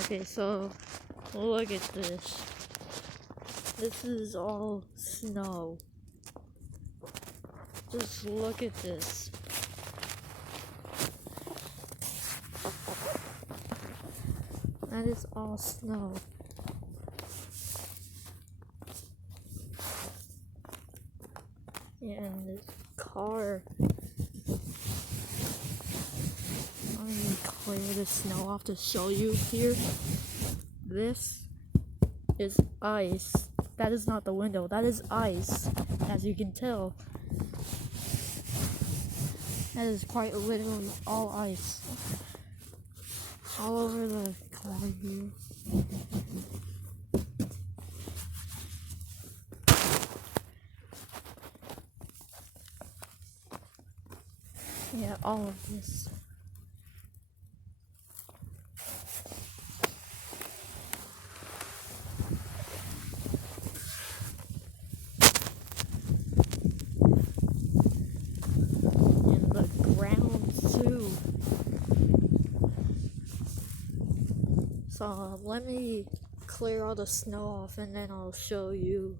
Okay, so look at this. This is all snow. Just look at this. That is all snow. And this car. Let me clear the snow off to show you here. This is ice. That is not the window. That is ice, as you can tell. That is quite literally all ice. All over the car here. Yeah, all of this. And the ground too. So let me clear all the snow off and then I'll show you